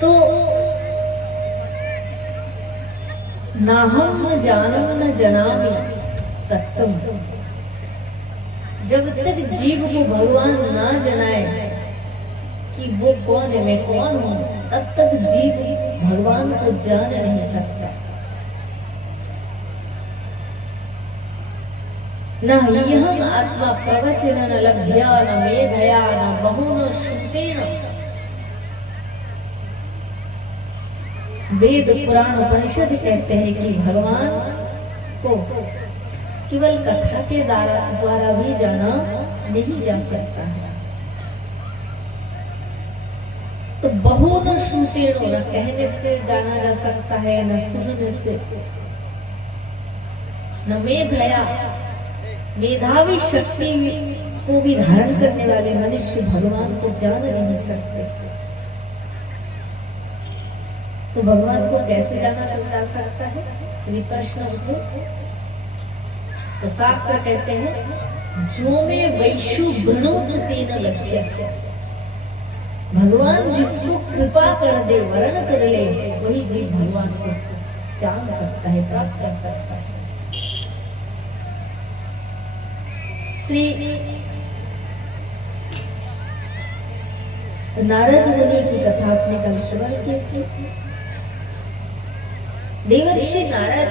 तो ना हम न जानम न जनामी तत्तम, जब तक जीव को भगवान ना जनाए कि वो कौन है, मैं कौन हूं, तब तक जीव भगवान को जान नहीं सकता। न ह्यहम आत्मा प्रवचन न लभ्या न मेधया न बहुन श्रुतेन। वेद पुराण उपनिषद कहते हैं कि भगवान को केवल कथा के द्वारा भी जाना नहीं जा सकता है। तो बहुन श्रुतेन, न कहने से जाना जा सकता है, न सुनने से, न मेधया, मेधावी शक्ति को भी धारण करने वाले मनुष्य भगवान को जान नहीं सकते। तो भगवान को कैसे जाना जा सकता है, यदि प्रश्न उठे तो शास्त्र कहते हैं जो में वैशु गणोत तेन लभ्य। भगवान जिसको कृपा कर दे, वर्ण कर ले, वही जीव भगवान को जान सकता है, प्राप्त कर सकता है। श्री नारद मुनि की कथा आपने कल श्रवण की थी। देवर्षि नारद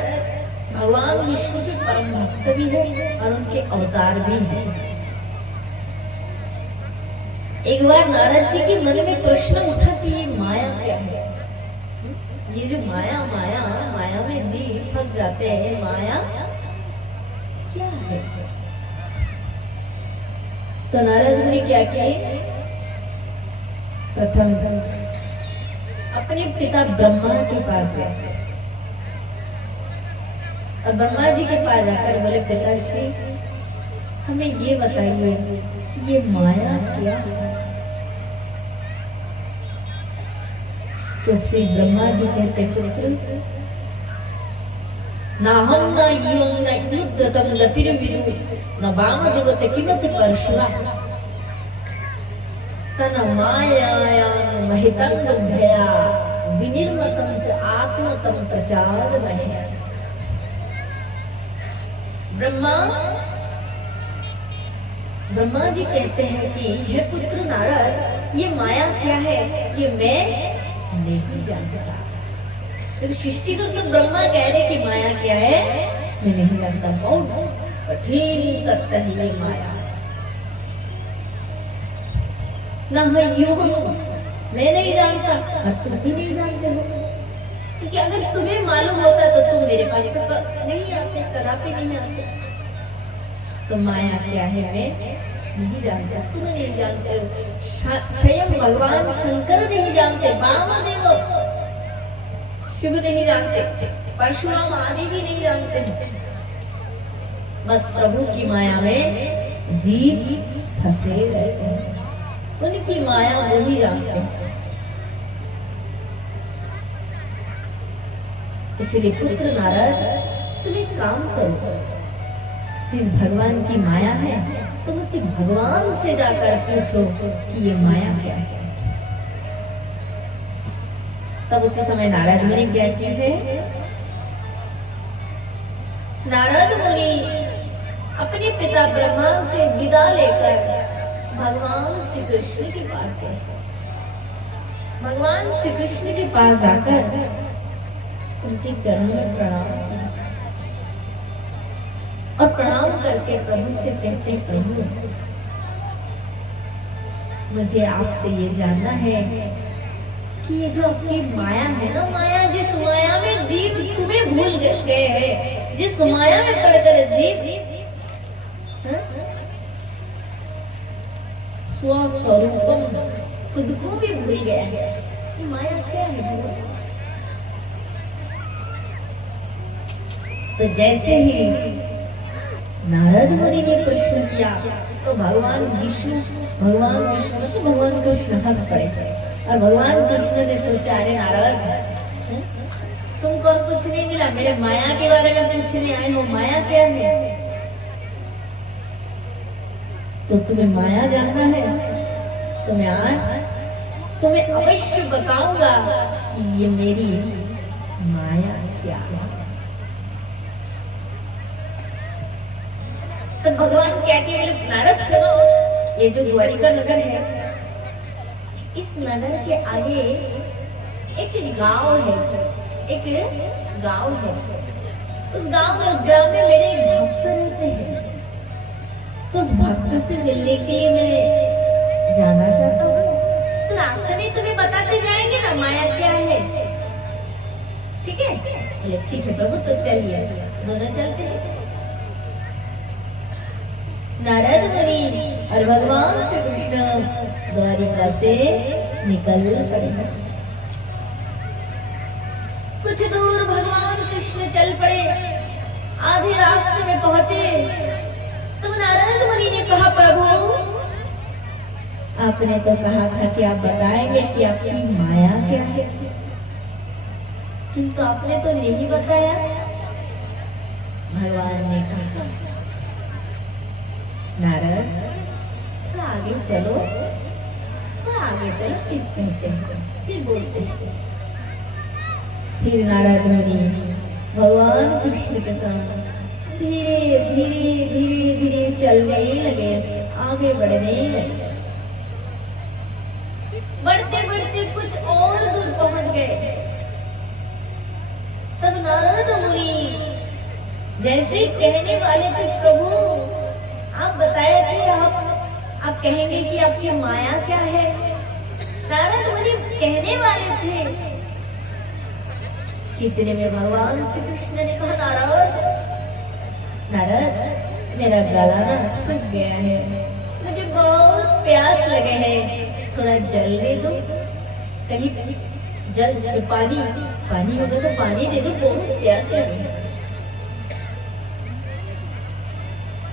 भगवान विष्णु के परम भक्त भी है और उनके अवतार भी हैं। एक बार नारद जी के मन में प्रश्न उठा कि ये माया क्या है, ये जो माया माया माया में जीव फंस जाते हैं, माया क्या है। तो नारद ने क्या किया, प्रथम अपने पिता ब्रह्मा के पास गए और ब्रह्मा जी के पास जाकर बोले, पिताश्री हमें ये बताइए कि ये माया क्या है। तो श्री ब्रह्मा जी कहते, पुत्र ना हम न युवं न युद्धतम गतिर्विदु न वामदेवते किमपि परशुरा तन मायायां महितं गद्भया विनिर्मतं च आत्मतं प्रचारमहे। ब्रह्मा जी कहते हैं कि हे पुत्र नारद, ये माया क्या है ये मैं नहीं जानता। तो सृष्टि तो ब्रह्मा कह रहे कि माया क्या है मैं नहीं जानता। बहुत कठिन तत्व है ये माया। ना युग मैं नहीं जानता और तुम भी नहीं जानते हो, क्योंकि अगर तुम्हें मालूम होता तो तुम मेरे पास तो नहीं आते, कदापि नहीं आते। तो माया क्या है मैं नहीं जानता, तुम नहीं जानते हो, स्वयं भगवान शंकर नहीं जानते, वामदेव शिव नहीं जानते, परशुराम आदि भी नहीं जानते। बस प्रभु की माया में जीव फंसे रहते हैं, उनकी माया वही जानते हैं। इसलिए पुत्र नारद तुम एक काम करो, जिस भगवान की माया है तुम उसे भगवान से जाकर पूछो कि ये माया क्या है। तब उसी समय नारद मुनि क्या किया है, नारद मुनि अपने पिता ब्रह्मा से विदा लेकर भगवान श्री कृष्ण के पास गए। भगवान श्री कृष्ण के पास जाकर उनके चरण में प्रणाम किया और प्रणाम करके प्रभु से कहते, प्रभु मुझे आपसे ये जानना है कि ये जो आपकी माया है ना, माया जिस माया में जीव तुम्हें भूल गए हैं, जिस माया में पड़कर जीव स्वस्वरूपम खुद को भी भूल गया है, ये माया क्या है। तो जैसे ही नारद मुनि ने प्रश्न किया तो भगवान विष्णु तो भगवान कृष्ण हंस पड़े और भगवान कृष्ण ने सोचा, अरे नारद तुमको और कुछ नहीं मिला, मेरे माया के बारे में पूछने आए हो, माया क्या है। तो तुम्हें माया जानना है तो मैं आज तुम्हें अवश्य बताऊंगा कि ये मेरी माया क्या है। तो भगवान क्या कि मेरे नारद सुनो, ये जो द्वारिका नगर है, इस नगर के आगे एक गांव है, एक गांव है। उस ग्राम में मेरे एक भक्त रहते हैं। तो उस भक्त से मिलने के लिए मैं जाना चाहता हूँ। तो रास्ते में तुम्हें बताते जाएंगे ना माया क्या है, ठीक है? ये ठीक है प्रभु, तो चलिए दोनों चलते हैं। नारद मुनि और भगवान श्री कृष्ण द्वारिका से निकल पड़े। कुछ दूर भगवान कृष्ण चल पड़े, आधे रास्ते में पहुंचे तो नारद मुनि ने कहा, प्रभु आपने तो कहा था कि आप बताएंगे कि आपकी माया क्या है, किंतु आपने तो नहीं बताया। भगवान ने कहा, नारद थोड़ा आगे चलो, थोड़ा आगे चलो, फिर कहते हैं, फिर बोलते हैं। फिर नारद मुनि भगवान कृष्ण के साथ धीरे धीरे धीरे धीरे चलने लगे, आगे बढ़ने लगे। बढ़ते बढ़ते कुछ और दूर पहुंच गए। तब नारद मुनि जैसे कहने वाले थे, प्रभु आप बताए थे आप कहेंगे कि आपकी माया क्या है। नारद मुनि कहने वाले थे, कितने में भगवान श्री कृष्ण ने कहा, नारद मेरा गला ना सूख गया है, मुझे बहुत प्यास लगे है, थोड़ा जल दे दो। कहीं जल पानी होगा तो पानी दे दो, बहुत प्यास लगे।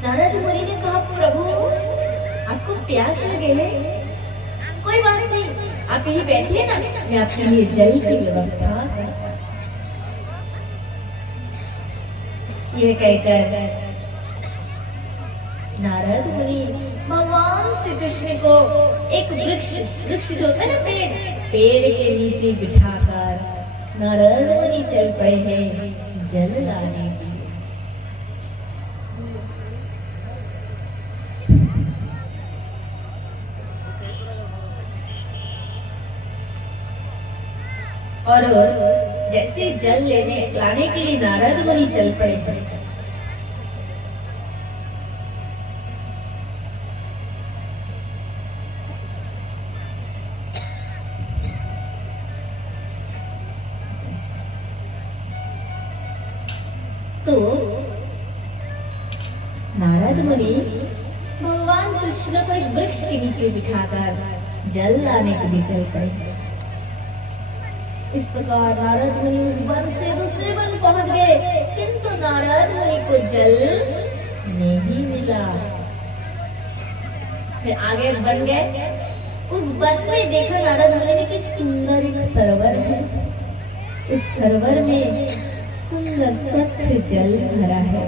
नारद मुनि ने कहा, प्रभु आपको प्यास लगे है, कोई बात नहीं, आप यही बैठिए ना, मैं आपके लिए जल की व्यवस्था। यह कहकर नारद मुनि भगवान श्री कृष्ण को एक वृक्ष जो होता है ना, पेड़ के नीचे बिठाकर नारद मुनि चल पड़े हैं जल लाने के लिए। और जैसे जल लाने के लिए नारद मुनि चल पड़े, तो नारद मुनि भगवान कृष्ण को एक वृक्ष के नीचे बिठाकर जल लाने के लिए चल पड़े। इस प्रकार नारद मुनि उस वन से दूसरे वन पहुंच गए, किंतु नारद मुनि को जल नहीं मिला। फिर आगे बढ़ गए, उस वन में देखा नारद मुनि ने कि सुंदर एक सरोवर है। इस सरोवर में सुंदर स्वच्छ जल भरा है।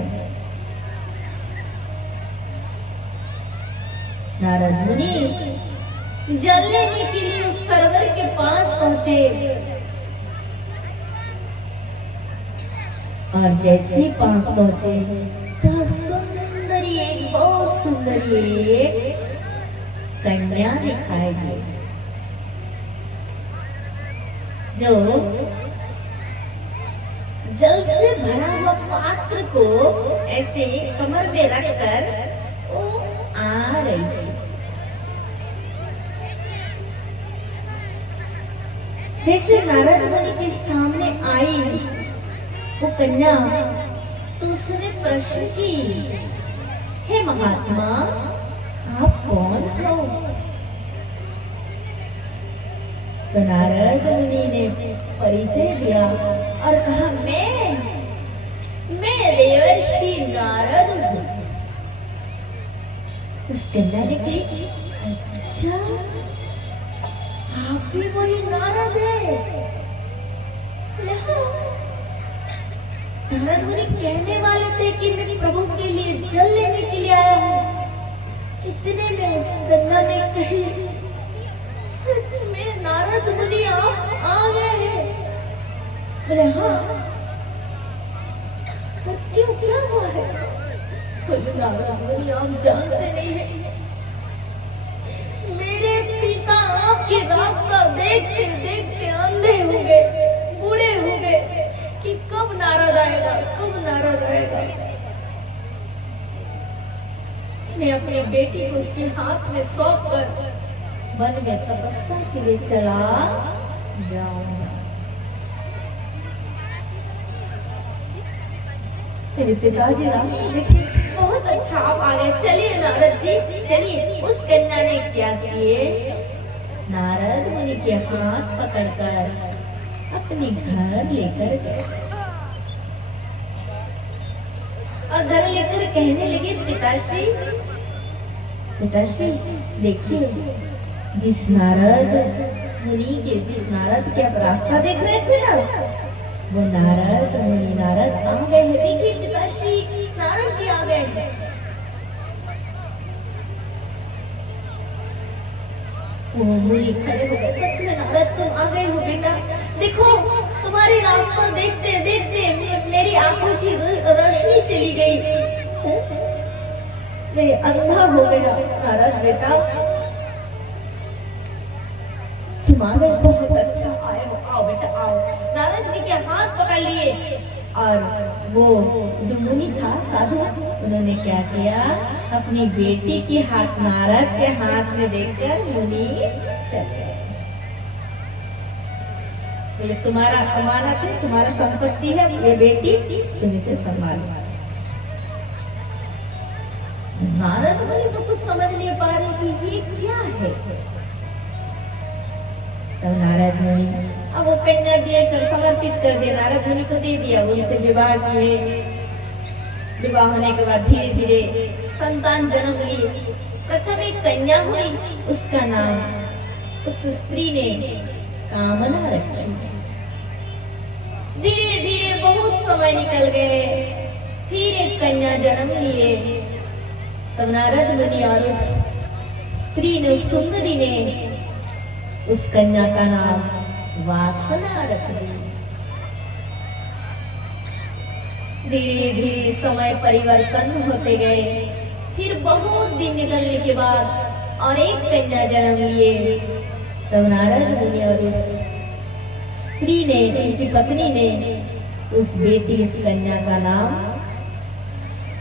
नारद मुनि जल लेने के लिए उस सरोवर के पास पहुंचे, और जैसे पास पहुंचे तो सुंदरी एक बहुत सुंदरी एक कन्या दिखाई दी, जो जल से भरा हुआ पात्र को ऐसे कमर में रखकर वो आ रही थी। जैसे नारद मुनि के सामने आई वो कन्या, तो उसने प्रश्न की, हे महात्मा आप कौन हो? तो नारद मुनि ने परिचय दिया और कहा, मैं देवर्षि नारद हूँ। उस कन्या ने कही, अच्छा आप भी वही नारद है? नारद मुनि कहने वाले थे कि मैं प्रभु के लिए जल लेने के लिए आया हूँ। इतने में उस कन्या ने कही, सच में नारद बोले हाँ, क्यों, क्या हुआ है? बोले नारद मुनि आप जानते नहीं है, मेरे पिता आपके रास्ता देखते देखते अंधे हो गए, बूढ़े हो गए कि कब नारद आएगा, कब नारद आएगा। मैं अपनी बेटी को उसके हाथ में सौंप कर वन में तपस्या के लिए चला जाऊंगा। मेरे पिताजी रास्ते देखे, बहुत अच्छा आप आ गए, चलिए नारद जी चलिए। उस कन्या ने क्या किए, नारद मुनि के हाथ पकड़कर अपने घर लेकर गए और घर लेकर कहने लगे पिताश्री, पिताश्री देखिए, जिस नारद मुनि के, जिस नारद के आप रास्ता देख रहे थे ना, वो नारद मुनि नारद आ गए हैं। देखिए पिताश्री, नारद जी आ गए हैं। वो मुनि खड़े हो गए, सच में नारद तुम आ गए हो बेटा, देखो तुम्हारे रास्ता देखते देखते मेरी आंखों की रोशनी चली गई, मैं अंधा हो गया। नारद बेटा तुम आ गए, बहुत अच्छा, आए हो, आओ बेटा आओ। नारद जी के हाथ पकड़ लिए और वो जो मुनि था साधु, उन्होंने क्या किया, अपनी बेटी के हाथ नारद के हाथ में देकर मुनि चले। बोले तुम्हारा अमानत है, तुम्हारा संपत्ति है ये बेटी, तुम इसे संभालो। नारद मुनि तो कुछ समझ नहीं पा रहे कि ये क्या है। तब नारद मुनि अब वो कन्या देकर समर्पित कर दिया, नारद मुनि को दे दिया, उनसे विवाह किए। विवाह होने के बाद धीरे धीरे संतान जन्म लिए। प्रथम एक कन्या हुई, उसका नाम उस स्त्री ने कामना रखी। धीरे धीरे बहुत समय निकल गए, फिर एक कन्या जन्म लिए। तब नारद मुनि और उस स्त्री ने, उस सुंदरी ने उस कन्या का नाम वासना रख दिया। धीरे धीरे समय परिवर्तन होते गए, फिर बहुत दिन निकलने के बाद और एक कन्या जन्म लिए। तब नारद मुनि और उस स्त्री ने, उनकी पत्नी ने उस बेटी, उस कन्या का नाम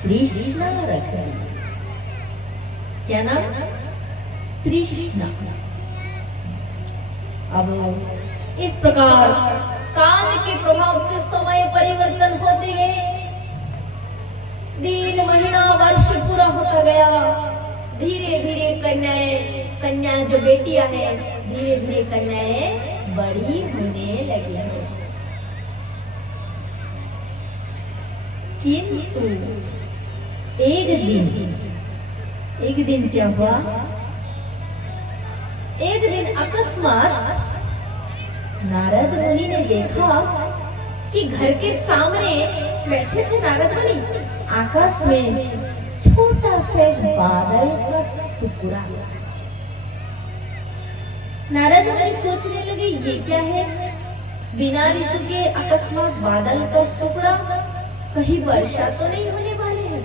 कृष्णा रख दिया। क्या नाम, कृष्णा। अब इस प्रकार काल के प्रभाव से समय परिवर्तन होते गए, दिन महीना वर्ष पूरा होता गया। धीरे धीरे कन्याएं जो बेटियां हैं, धीरे धीरे कन्याएं बड़ी होने लगी। किंतु एक दिन क्या हुआ, एक दिन अकस्मात नारद मुनि ने देखा कि घर के सामने बैठे थे नारद मुनि, आकाश में छोटा सा बादल का टुकड़ा। नारद मुनि सोचने लगे ये क्या है, बिना ऋतु के अकस्मात बादल का टुकड़ा, कहीं वर्षा तो नहीं होने वाली है।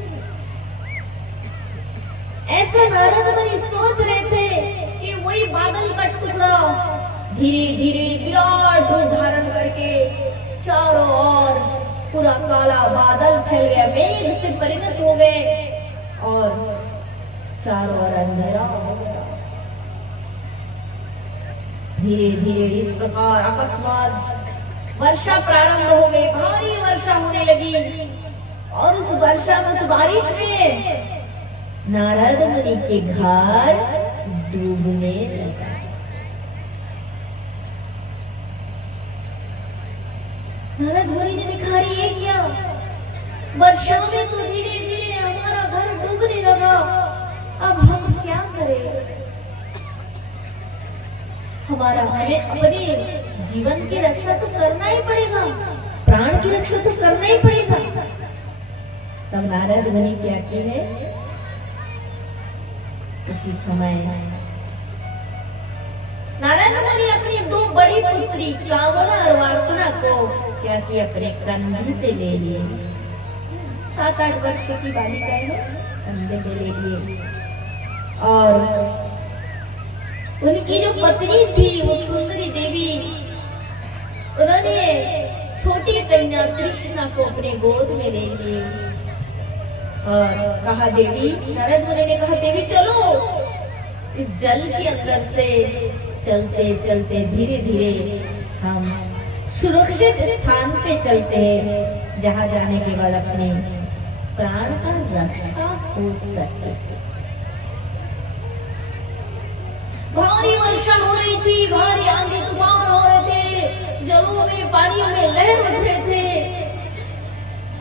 ऐसा नारद मुनि सोच रहे थे कि वही बादल का टुकड़ा धीरे धीरे विराट रूप धारण करके चारों ओर पूरा काला बादल फैल गया, मेघ से परिणत हो गए और चारों ओर अंधेरा हो गया। धीरे धीरे इस प्रकार अकस्मात वर्षा प्रारंभ हो गई, भारी वर्षा होने लगी और उस वर्षा में, उस बारिश में नारद मुनि के घर डूबने लगा। नारद मुनि ने देखा ये क्या, वर्षा में तो धीरे धीरे हमारा घर डूबने लगा, अब हम क्या करें। हमें अपने जीवन की रक्षा तो करना ही पड़ेगा, प्राण की रक्षा तो करना ही पड़ेगा। तब नारद मुनि क्या किए, उसी समय नारद मुनि अपनी दो बड़ी पुत्री कामना और वासना को क्या किया, अपने कंधे पे ले लिए। 7-8 वर्ष की बालिका है, कंधे पे ले लिए। और उनकी जो पत्नी थी वो सुंदरी देवी, उन्होंने छोटी कन्या कृष्णा को अपने गोद में ले लिए और कहा देवी, नारद मुनि ने कहा देवी चलो इस जल के अंदर से चलते चलते धीरे धीरे हम सुरक्षित स्थान पे चलते हैं जहाँ जाने के बाद अपने प्राण का रक्षा हो सके। भारी वर्षा हो रही थी, भारी आंधी तूफान हो रहे थे, जलों में पानियों में लहर उठ रहे थे।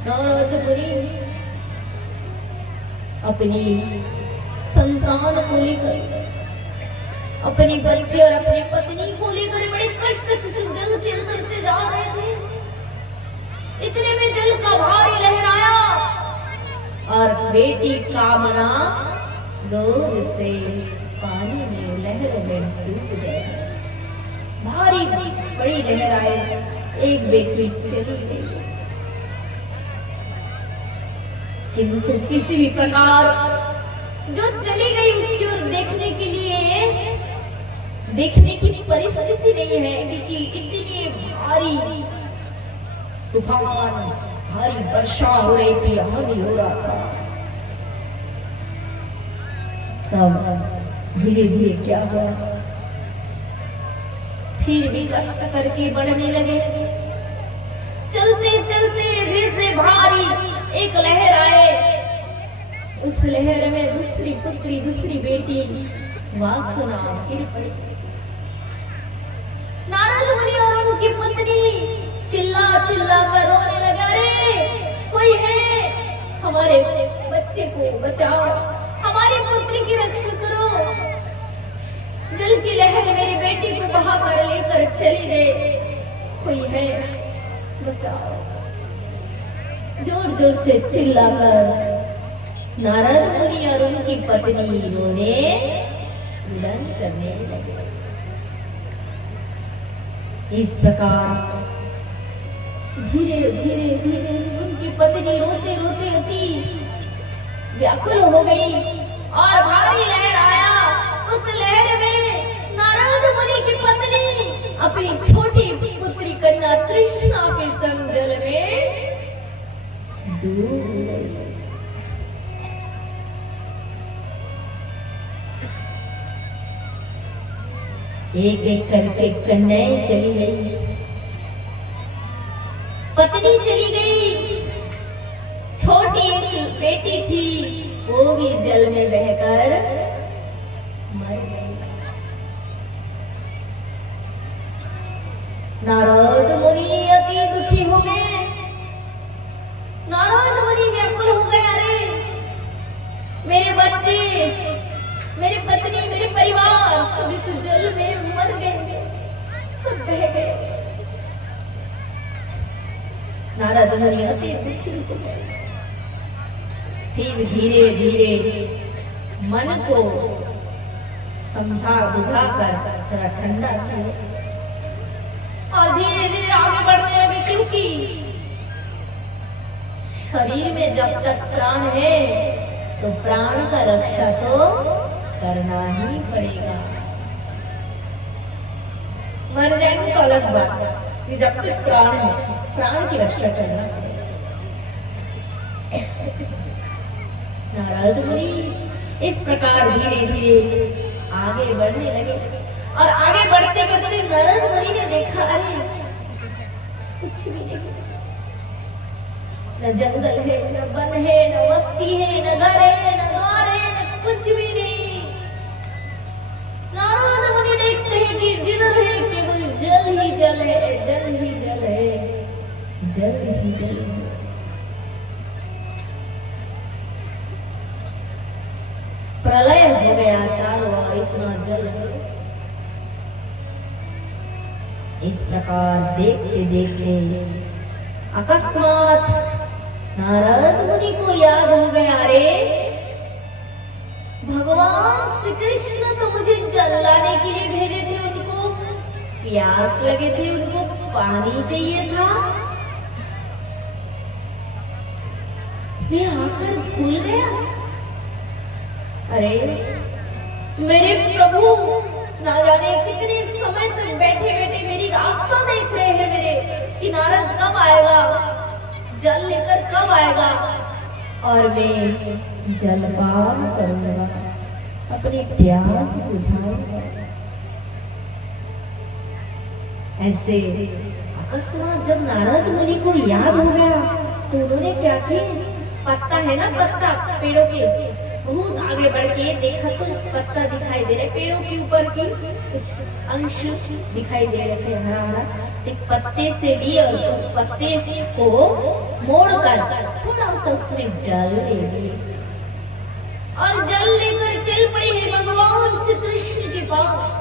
नारद मुनि अपनी संतान को लेकर, अपने बच्चे और अपनी पत्नी को लेकर बड़े कष्ट से जल के अंदर से जा रहे थे। इतने में जल का भारी लहर आया और बेटी कामना दूर से पानी में लहर में डूब गए। भारी बड़ी लहर आए, एक बेटी चली गई, किंतु किसी भी प्रकार जो चली गई उसकी ओर देखने के लिए देखने की परिस्थिति नहीं है, क्योंकि इतनी भारी तूफान, भारी वर्षा हो रही थी, हानि हो रहा था। तब धीरे धीरे क्या हुआ, फिर भी कष्ट करके बढ़ने लगे। चलते चलते फिर से भारी एक लहर आए, उस लहर में दूसरी पुत्री, दूसरी बेटी वासना गिर पड़ी। नारद मुनि और उनकी पत्नी चिल्ला चिल्ला कर रोने लगे, अरे कोई है, हमारे बच्चे को बचाओ, हमारी पुत्री की रक्षा करो, जल की लहर मेरी बेटी को बहा कर लेकर चली गई, कोई है बचाओ। जोर जोर से चिल्लाकर नारद मुनि और उनकी पत्नी रोने विलन करने लगे। इस प्रकार धीरे धीरे धीरे उनकी पत्नी रोते रोते अति व्याकुल हो गई और भारी लहर आया। उस लहर में नारद मुनि की पत्नी अपनी छोटी पुत्री कन्या कृष्णा के संग जल में डूब गई। एक एक करके कन्याएं चली गई, पत्नी चली गई, छोटी एक बेटी थी वो भी जल में बहकर मर गई। नारद मुनि अति दुखी हो गए, नारद मुनि व्याकुल हो गए, अरे मेरे बच्चे, मेरी पत्नी, मेरे परिवार सब इस जल में मर गए, सब बह गए। नारद मुनि अति दुखी हो गए। फिर धीरे धीरे मन को समझा बुझा कर थोड़ा ठंडा किया और धीरे धीरे आगे बढ़ने लगे, क्योंकि शरीर में जब तक प्राण है तो प्राण का रक्षा तो करना ही पड़ेगा। मर जाएंगे तो अलग बात है, जब तक प्राण है प्राण की रक्षा करना चाहिए। नारद मुनि इस प्रकार धीरे धीरे आगे बढ़ने लगे और आगे बढ़ते बढ़ते नारद मुनि ने देखा, अरे कुछ भी नहीं, न जंगल है, न वन है, न बस्ती है, न घर है, न द्वार है, न कुछ भी नहीं। नारद मुनि देखते हैं कि जिधर है केवल जल ही जल है, जल ही जल है, जल ही जल है। प्रलय हो गया, चारों ओर इतना जल है। इस प्रकार देखते देखते अकस्मात नारद मुनि को याद हो गया, रे भगवान श्री कृष्ण तो मुझे जल लाने के लिए भेजे थे, उनको प्यास लगे थे, उनको पानी चाहिए था। मैं आकर भूल गया। अरे मेरे प्रभु, ना जाने कितने समय तक बैठे बैठे मेरी रास्ता देख रहे हैं मेरे कि नारद कब आएगा, जल लेकर कब आएगा और मैं जलपान करूंगा, अपनी प्यास बुझाऊंगा। ऐसे अकस्मात जब नारद मुनि को याद हो गया तो उन्होंने क्या किया, पत्ता है ना, पत्ता पेड़ों के, बहुत आगे बढ़ के देखा तो पत्ता दिखाई दे रहे, पेड़ों के ऊपर की कुछ अंश दिखाई दे रहे थे, हरा हरा। एक पत्ते से लिए और उस पत्ते को मोड़कर थोड़ा सा उसमें जल ले लिए और जल लेकर चल पड़े हैं भगवान श्री कृष्ण के पास।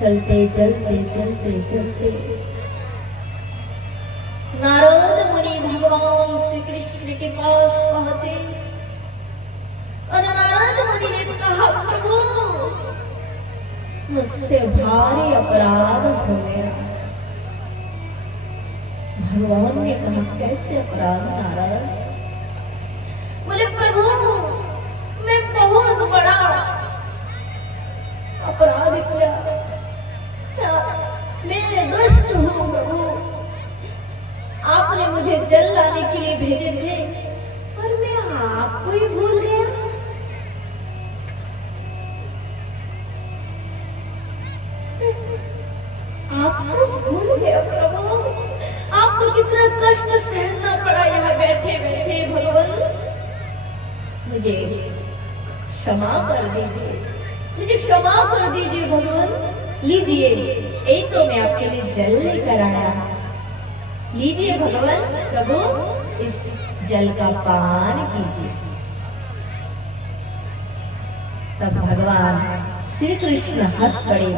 चलते चलते चलते चलते नारद मुनि भगवान श्री कृष्ण के पास पहुंचे और नारद मुनि ने कहा, प्रभु मुझसे भारी अपराध हो गया। भगवान ने कहा, कैसे अपराध नारद? बोले, प्रभु मैं बहुत बड़ा अपराध किया, मैं दुष्ट हूँ प्रभु। आपने मुझे जल लाने के लिए भेजे थे पर मैं आपको ही भूल गया। आपको भूल गया प्रभु, आपको कितना कष्ट सहना पड़ा यहाँ बैठे बैठे। भगवान मुझे क्षमा कर दीजिए, मुझे क्षमा कर दीजिए भगवान। लीजिए, एक तो मैं आपके लिए जल लेकर आया, लीजिए भगवान, प्रभु इस जल का पान कीजिए। तब भगवान श्री कृष्ण हंस पड़े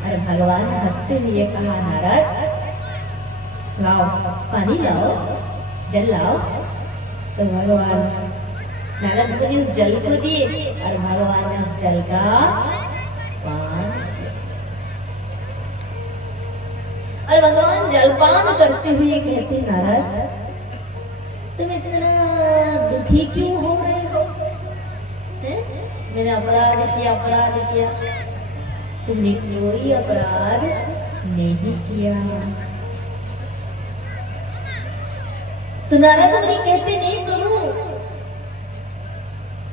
और भगवान हंसते हुए कहा, नारद लाओ पानी, लाओ जल लाओ। तो भगवान नारद मुनि उस जल को दिए और भगवान ने उस जल का पान किया। और भगवान जलपान करते हुए कहते, नारद तुम इतना दुखी क्यों हो रहे हो? मैंने अपराध किया, तुमने कोई अपराध नहीं किया। तो नारद मुनि कहते, नहीं प्रभु,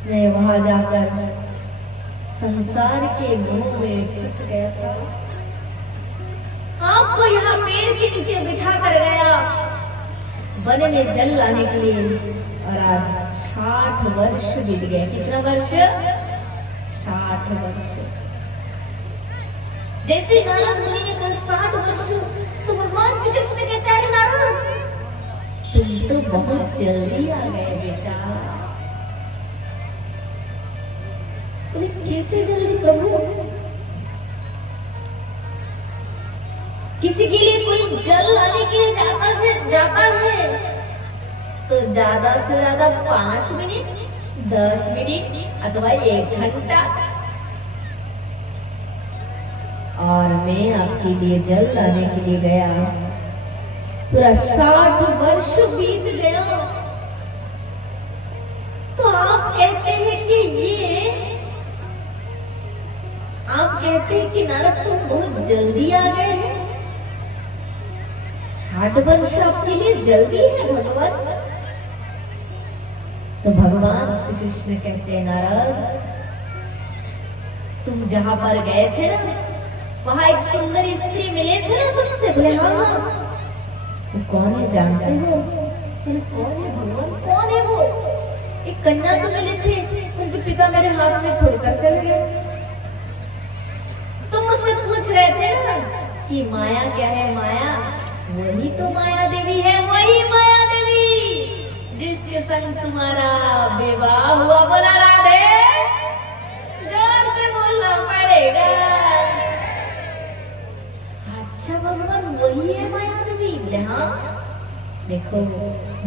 मैं वहां जाकर संसार के मोह में फंस गया था। आपको यहाँ पेड़ के नीचे बिठा कर गया वन में जल लाने के लिए और आज 60 वर्ष बीत गए। कितना वर्ष? 60 वर्ष। जैसे नारद मुनि ने कहा 60 वर्ष, तो भगवान श्री कृष्ण कहते हैं, नारद तुम तो बहुत जल्दी आ गए बेटा। बोले, कैसे जल्दी प्रभु? किसी के लिए कोई जल लाने के लिए जाता है तो ज्यादा से ज्यादा 5 मिनट, 10 मिनट अथवा 1 घंटा। और मैं आपके लिए जल लाने के लिए गया, पूरा 60 वर्ष बीत गया। तो आप कहते हैं कि नारद तुम बहुत जल्दी आ गए हैं। 60 वर्ष आपके लिए जल्दी है भगवान? तो भगवान श्री कृष्ण कहते हैं, नारद तुम जहां पर गए थे ना, वहां एक सुंदर स्त्री मिले थे ना तुमसे। बोले, हाँ। वो कौन है जानते हो? बोले, कौन है भगवान, कौन है वो? एक कन्या तो मिले थे, उनके पिता मेरे हाथ में छोड़कर चले गए। तुम मुझसे पूछ रहे थे ना कि माया क्या है? माया वही तो माया देवी है, वही माया देवी जिसके संग तुम्हारा विवाह हुआ। बोला, राधे जोर से बोलना पड़ेगा। अच्छा भगवान वही है माया देवी? बोले, हाँ। देखो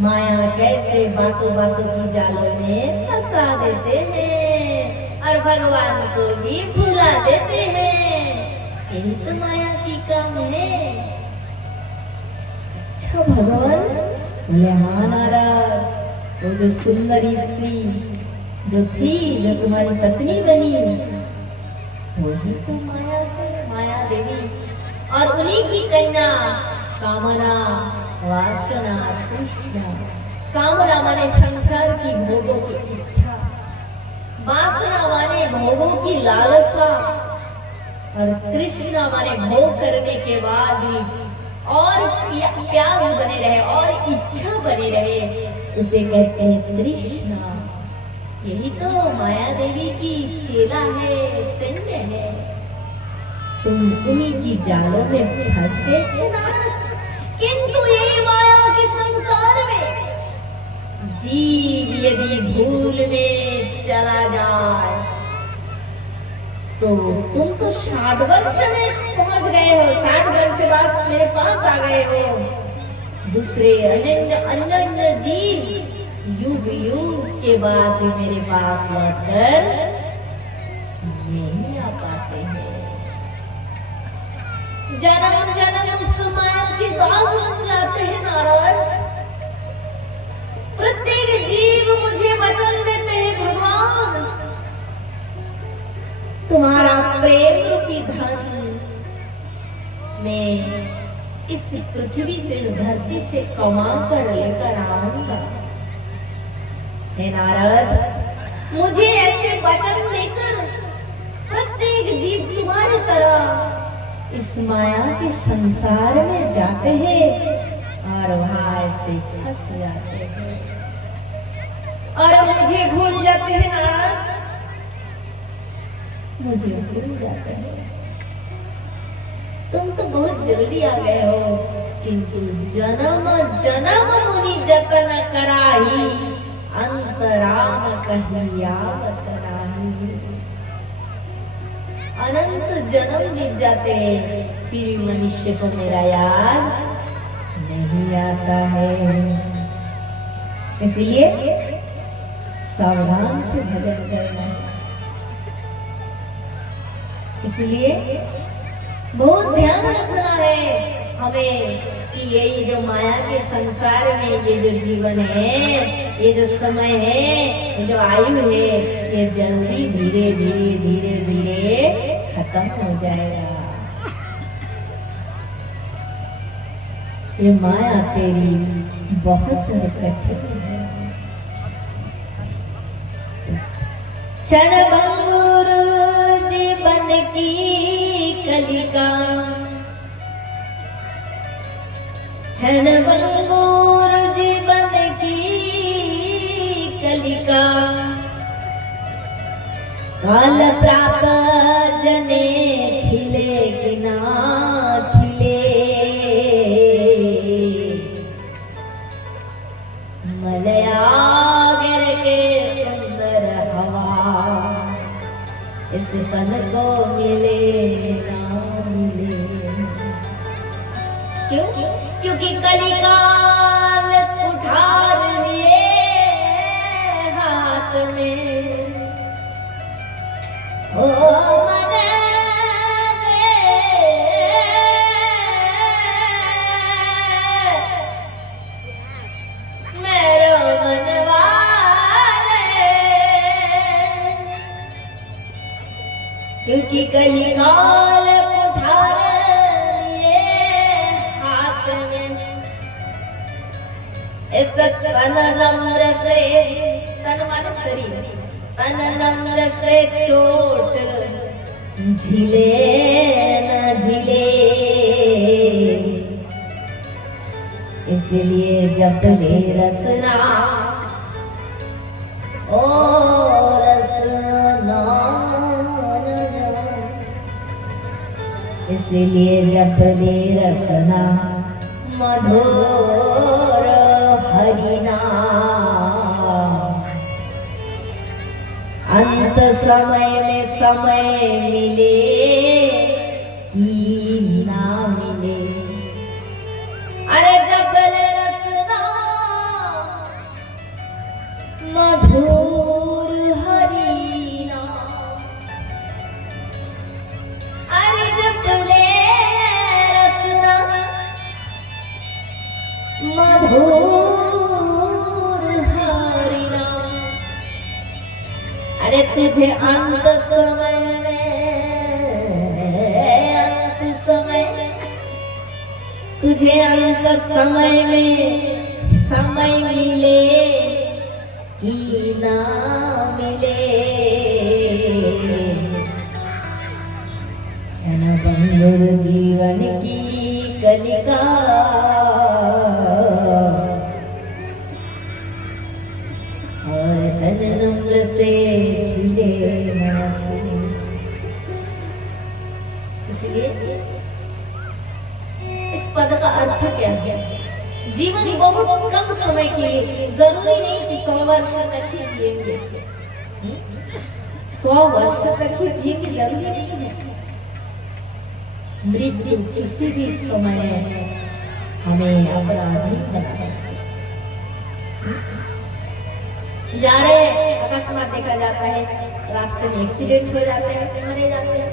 माया कैसे बातों बातों की जालों में फंसा देते हैं और भगवान को भी भुला देते हैं। यही तो माया की काम है। अच्छा भगवान बोले, हाँ नारद, वो जो सुंदरी स्त्री जो थी, जो तुम्हारी पत्नी बनी, वही तो माया है, माया देवी। और उन्हीं की कन्या कामना, वासना, तृष्णा। कामना माने संसार की भोगों की इच्छा, वासना माने भोगों की लालसा, और तृष्णा माने भोग करने के बाद भी और प्यास बने रहे और इच्छा बनी रहे, उसे कहते हैं तृष्णा। यही तो माया देवी की चेला है, सैन्य है। तुम उन्हीं की जालों में फंस गए थे ना। किंतु यही माया के संसार में जीव यदि भूल में चला जाए तो तुम तो 60 वर्ष में पहुंच गए हो, 60 वर्ष बाद मेरे पास आ गए हो। दूसरे अनन्य जीव युग युग के बाद भी मेरे पास लौटकर नहीं आ पाते हैं। जन्म जन्म उस माया के दास बन जाते हैं नारद। प्रत्येक जीव मुझे वचन देते हैं, भगवान तुम्हारा प्रेम रूपी धन मैं इस पृथ्वी से, धरती से कमा कर लेकर आऊंगा। हे नारद, मुझे ऐसे वचन देकर प्रत्येक जीव तुम्हारी तरह इस माया के संसार में जाते हैं और वहां ऐसे फंस जाते हैं और मुझे भूल जाते हैं नारद, मुझे भूल जाते हैं। तुम तो बहुत जल्दी आ गए हो, किंतु जन्म जन्म मुनि जतन कराही, अंतराम कहियावत राही। अनंत जन्म बीत जाते हैं, फिर मनुष्य को मेरा याद नहीं आता है। इसलिए सावधान से भजन करना है। इसलिए बहुत ध्यान रखना है हमें कि ये जो माया के संसार में ये जो जीवन है, ये जो समय है, ये जो आयु है, ये जल्दी धीरे धीरे धीरे धीरे खत्म हो जाएगा। ये माया तेरी बहुत कठिन है। क्षणभंगुर जीवन की कलिका, क्षणभंगुर जीवन की कलिका, काल प्राप्त जने खिले कि ना खिले, मलया गिर के सुंदर हवा, इस तन को मिले ना मिले। क्यों? क्योंकि कलिकाल कुठार लिए हाथ में, ओ मन मेरो मनवारे, क्योंकि कलिकाल कुठार इस तन नम्र से, तन माने शरीर, तन नम्र से चोट झिले न झिले, इसलिए जप ले रसना, ओ रसना, इसलिए जप ले रसना, मधुर हरिना। अंत समय में समय मिले कि ना मिले, अरे जबल रसना मधुर हरिना। तुझे अंत समय तुझे अंत समय में समय मिले कि ना मिले, क्षणभंगुर जीवन की कलिका और धन नम्र से छिले ना छिले। इसलिए इस पद का अर्थ क्या है? जीवन बहुत कम समय के लिए, जरूरी नहीं कि 100 वर्ष तक ही जिएंगे, 100 वर्ष तक ही जिएंगे जरूरी नहीं है। मृत्यु किसी भी समय हमें अपराधी बना सकती है। जा रहे अकस्मात देखा जाता है, रास्ते में एक्सीडेंट हो जाते हैं, मरे जाते हैं।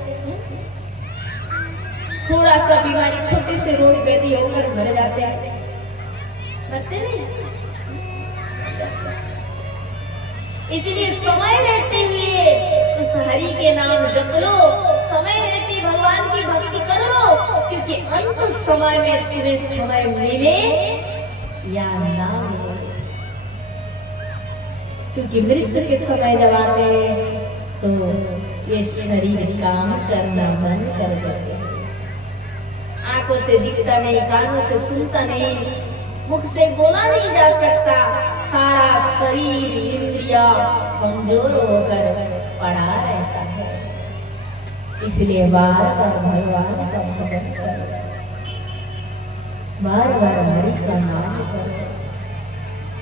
थोड़ा सा बीमारी, छोटे से रोग व्याधि होकर मर जाते हैं, मरते नहीं। इसलिए समय रहते हुए उस हरि के नाम जप लो, समय रहते भगवान की भक्ति कर लो, क्योंकि अंत समय में तुम्हें समय मिले या ना मिले, क्योंकि मृत्यु के समय जब आते हैं तो ये शरीर काम करना बंद कर देते हैं। आंखों से दिखता नहीं, कानों से सुनता नहीं, मुख से बोला नहीं जा सकता, सारा शरीर इंद्रिया कमजोर होकर पड़ा रहता है। इसलिए बार बार भगवान का भजन करो, बार बार हरि का नाम